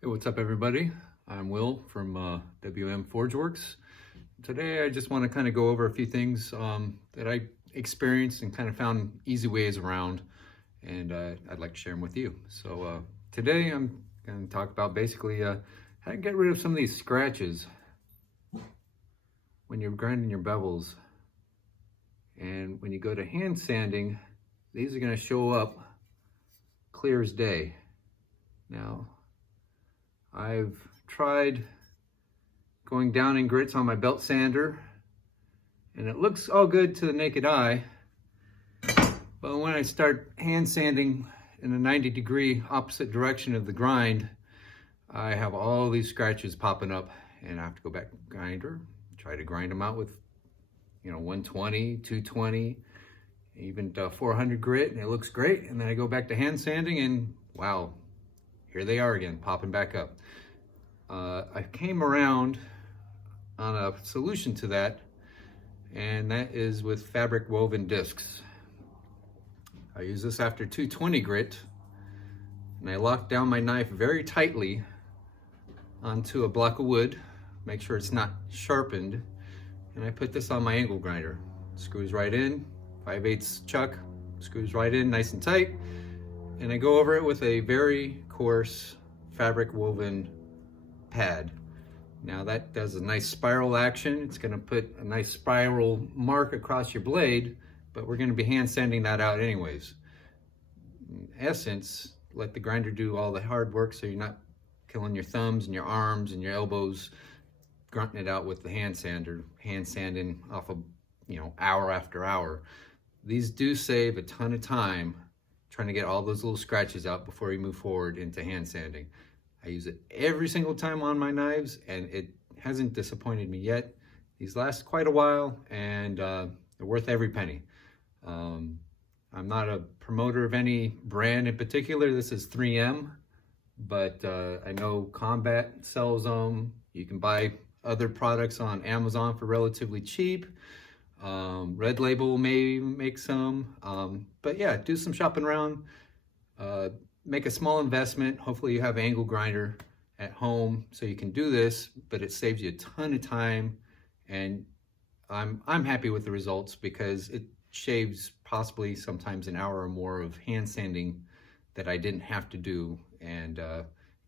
Hey, what's up everybody? I'm Will from WM Forge Works. Today I just want to kind of go over a few things that I experienced and kind of found easy ways around, and I'd like to share them with you. So today I'm going to talk about basically how to get rid of some of these scratches when you're grinding your bevels. And when you go to hand sanding, these are going to show up clear as day. Now, I've tried going down in grits on my belt sander, and it looks all good to the naked eye, but when I start hand sanding in a 90-degree opposite direction of the grind, I have all these scratches popping up, and I have to go back to the grinder, try to grind them out with 120, 220, even 400 grit, and it looks great. And then I go back to hand sanding, and wow, here they are again, popping back up. I came around on a solution to that, and that is with fabric woven discs. I use this after 220 grit, and I lock down my knife very tightly onto a block of wood, make sure it's not sharpened, and I put this on my angle grinder. Screws right in, 5/8 chuck, screws right in nice and tight, and I go over it with a very coarse fabric woven pad. Now that does a nice spiral action. It's going to put a nice spiral mark across your blade, but we're going to be hand sanding that out anyways. In essence, let the grinder do all the hard work so you're not killing your thumbs and your arms and your elbows grunting it out with the hand sander, hand sanding off of hour after hour. These do save a ton of time trying to get all those little scratches out before you move forward into hand sanding. I use it every single time on my knives, and it hasn't disappointed me yet. These last quite a while, and they're worth every penny. I'm not a promoter of any brand in particular. This is 3M, but I know Combat sells them. You can buy other products on Amazon for relatively cheap. Red Label may make some, but yeah, do some shopping around. Make a small investment. Hopefully you have an angle grinder at home so you can do this, but it saves you a ton of time, and I'm happy with the results because it shaves possibly sometimes an hour or more of hand sanding that I didn't have to do, and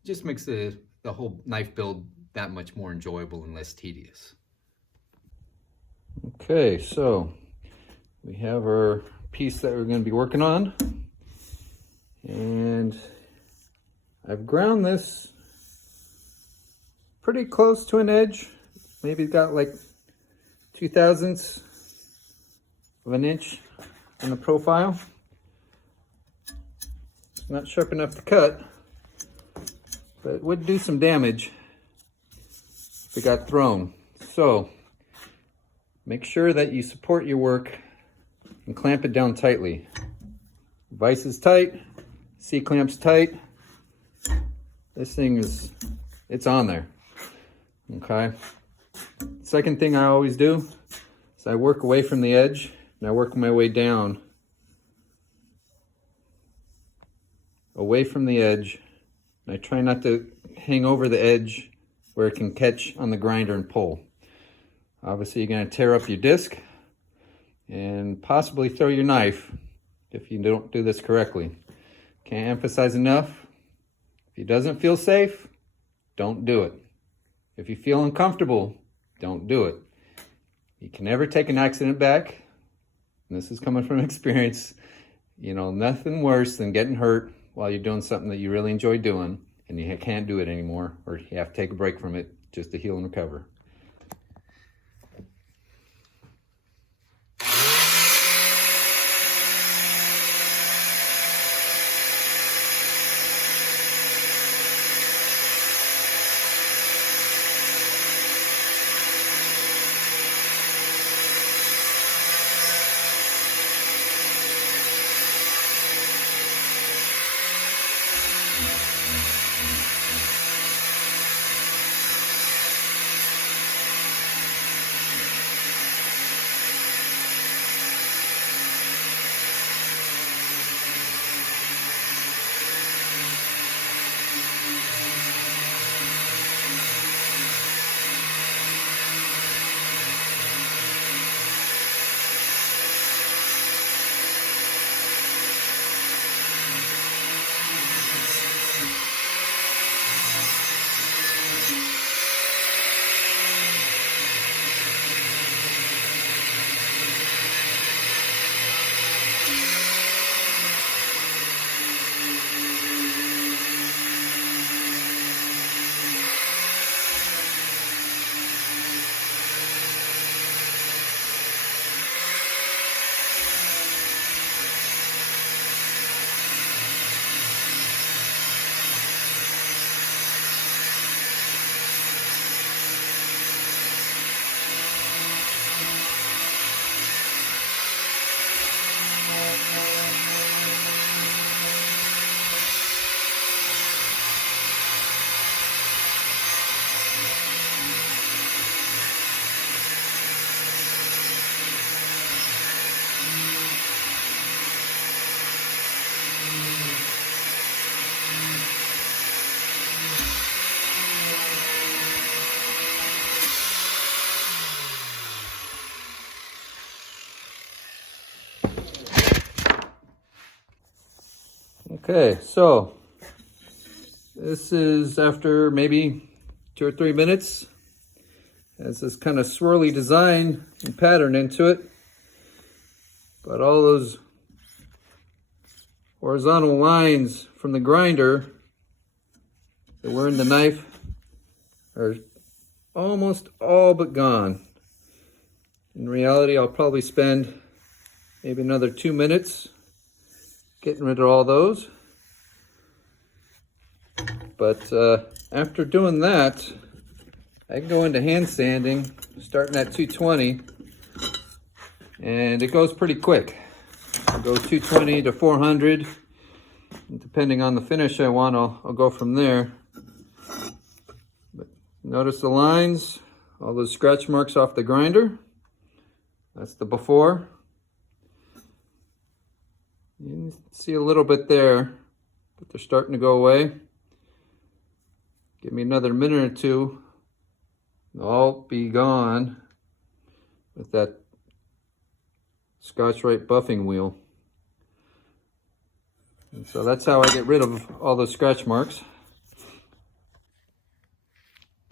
just makes the whole knife build that much more enjoyable and less tedious. Okay, so we have our piece that we're going to be working on, and I've ground this pretty close to an edge. Maybe it's got like 2/1000 of an inch on the profile. It's not sharp enough to cut, but it would do some damage if it got thrown. So make sure that you support your work and clamp it down tightly. Vise is tight, C-clamp's tight. This thing it's on there, okay? Second thing I always do is I work away from the edge, and I work my way down away from the edge. And I try not to hang over the edge where it can catch on the grinder and pull. Obviously, you're going to tear up your disc and possibly throw your knife if you don't do this correctly. Can't emphasize enough, if it doesn't feel safe, don't do it. If you feel uncomfortable, don't do it. You can never take an accident back. And this is coming from experience. Nothing worse than getting hurt while you're doing something that you really enjoy doing, and you can't do it anymore, or you have to take a break from it just to heal and recover. Okay, so this is after maybe 2 or 3 minutes. Has this kind of swirly design and pattern into it. But all those horizontal lines from the grinder that were in the knife are almost all but gone. In reality, I'll probably spend maybe another 2 minutes getting rid of all those. But after doing that, I can go into hand sanding, starting at 220, and it goes pretty quick. I'll go 220 to 400. Depending on the finish I want, I'll go from there. But notice the lines, all those scratch marks off the grinder. That's the before. You can see a little bit there, but they're starting to go away. Give me another minute or two, they'll all be gone with that Scotch-Rite buffing wheel. And so that's how I get rid of all those scratch marks.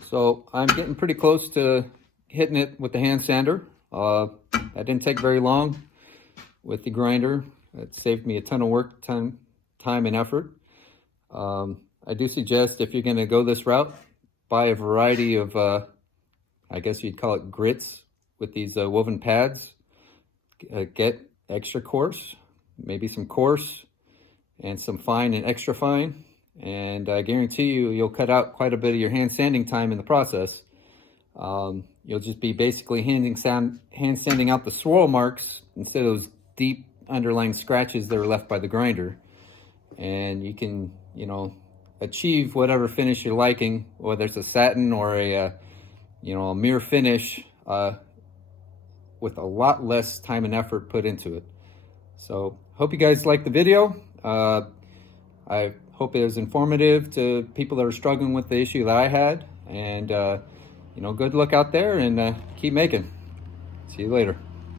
So I'm getting pretty close to hitting it with the hand sander. That didn't take very long with the grinder. It saved me a ton of work, time and effort. I do suggest if you're going to go this route, buy a variety of, I guess you'd call it grits with these woven pads. Get extra coarse, maybe some coarse, and some fine and extra fine. And I guarantee you'll cut out quite a bit of your hand sanding time in the process. You'll just be basically hand sanding out the swirl marks instead of those deep underlying scratches that are left by the grinder. And you can, achieve whatever finish you're liking, whether it's a satin or a mirror finish, with a lot less time and effort put into it. So hope you guys liked the video. I hope it was informative to people that are struggling with the issue that I had. And good luck out there, and keep making. See you later.